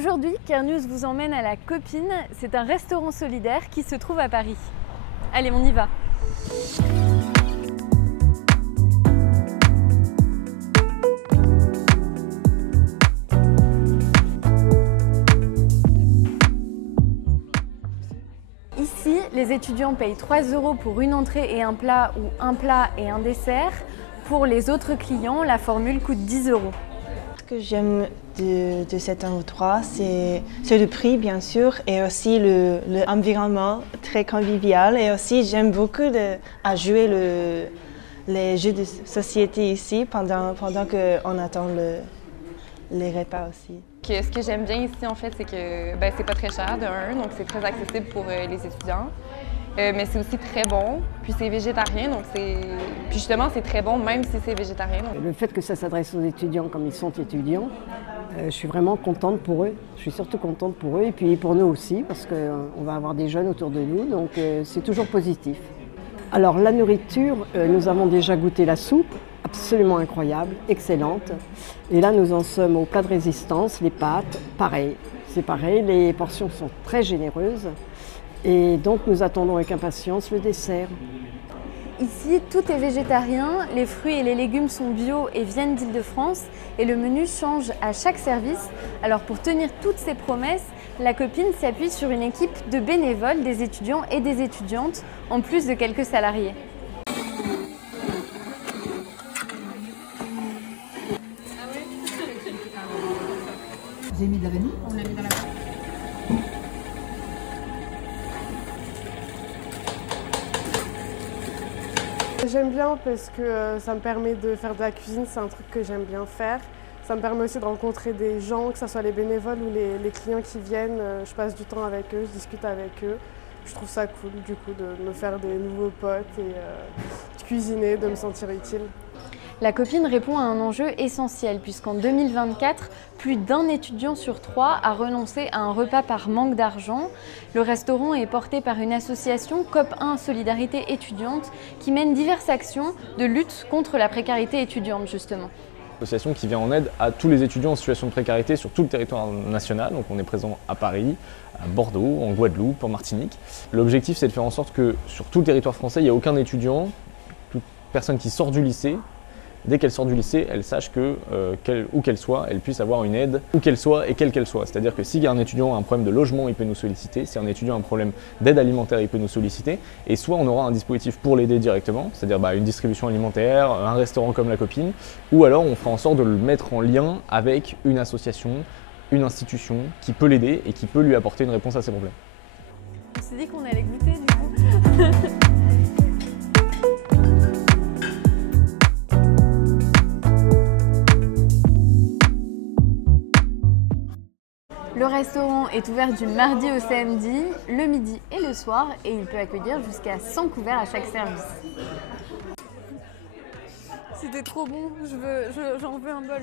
Aujourd'hui, Carenews vous emmène à La Copine. C'est un restaurant solidaire qui se trouve à Paris. Allez, on y va! Ici, les étudiants payent 3 € pour une entrée et un plat ou un plat et un dessert. Pour les autres clients, la formule coûte 10 €. Ce que j'aime de cet endroit, c'est le prix bien sûr et aussi l'environnement très convivial. Et aussi j'aime beaucoup à jouer les jeux de société ici pendant qu'on attend les repas aussi. Ce que j'aime bien ici, en fait, c'est que c'est pas très cher de un, donc c'est très accessible pour les étudiants. Mais c'est aussi très bon, puis c'est végétarien, donc puis justement c'est très bon même si c'est végétarien. Donc. Le fait que ça s'adresse aux étudiants comme ils sont étudiants, je suis vraiment contente pour eux. Je suis surtout contente pour eux et puis pour nous aussi parce qu'on va avoir des jeunes autour de nous, donc c'est toujours positif. Alors la nourriture, nous avons déjà goûté la soupe, absolument incroyable, excellente. Et là nous en sommes au plat de résistance, les pâtes, pareil, c'est pareil, les portions sont très généreuses. Et donc nous attendons avec impatience le dessert. Ici, tout est végétarien, les fruits et les légumes sont bio et viennent d'Île-de-France et le menu change à chaque service. Alors pour tenir toutes ces promesses, La Copine s'appuie sur une équipe de bénévoles, des étudiants et des étudiantes, en plus de quelques salariés. Vous avez mis de la vanille? On l'a mis dans la vanille. J'aime bien parce que ça me permet de faire de la cuisine, c'est un truc que j'aime bien faire. Ça me permet aussi de rencontrer des gens, que ce soit les bénévoles ou les clients qui viennent. Je passe du temps avec eux, je discute avec eux. Je trouve ça cool du coup de me faire des nouveaux potes et de cuisiner, de me sentir utile. La Copine répond à un enjeu essentiel puisqu'en 2024, plus d'1 étudiant sur 3 a renoncé à un repas par manque d'argent. Le restaurant est porté par une association COP1 Solidarité étudiante qui mène diverses actions de lutte contre la précarité étudiante justement. Association qui vient en aide à tous les étudiants en situation de précarité sur tout le territoire national. Donc on est présent à Paris, à Bordeaux, en Guadeloupe, en Martinique. L'objectif c'est de faire en sorte que sur tout le territoire français, il n'y a aucun étudiant, toute personne qui sort du lycée, dès qu'elle sort du lycée, elle sache que, où qu'elle soit, elle puisse avoir une aide, où qu'elle soit et quelle qu'elle soit. C'est-à-dire que s'il y a un étudiant a un problème de logement, il peut nous solliciter. Si un étudiant a un problème d'aide alimentaire, il peut nous solliciter. Et soit on aura un dispositif pour l'aider directement, c'est-à-dire une distribution alimentaire, un restaurant comme La Copine, ou alors on fera en sorte de le mettre en lien avec une association, une institution qui peut l'aider et qui peut lui apporter une réponse à ses problèmes. On s'est dit qu'on allait goûter du coup. Le restaurant est ouvert du mardi au samedi, le midi et le soir et il peut accueillir jusqu'à 100 couverts à chaque service. C'était trop bon, j'en veux un bol.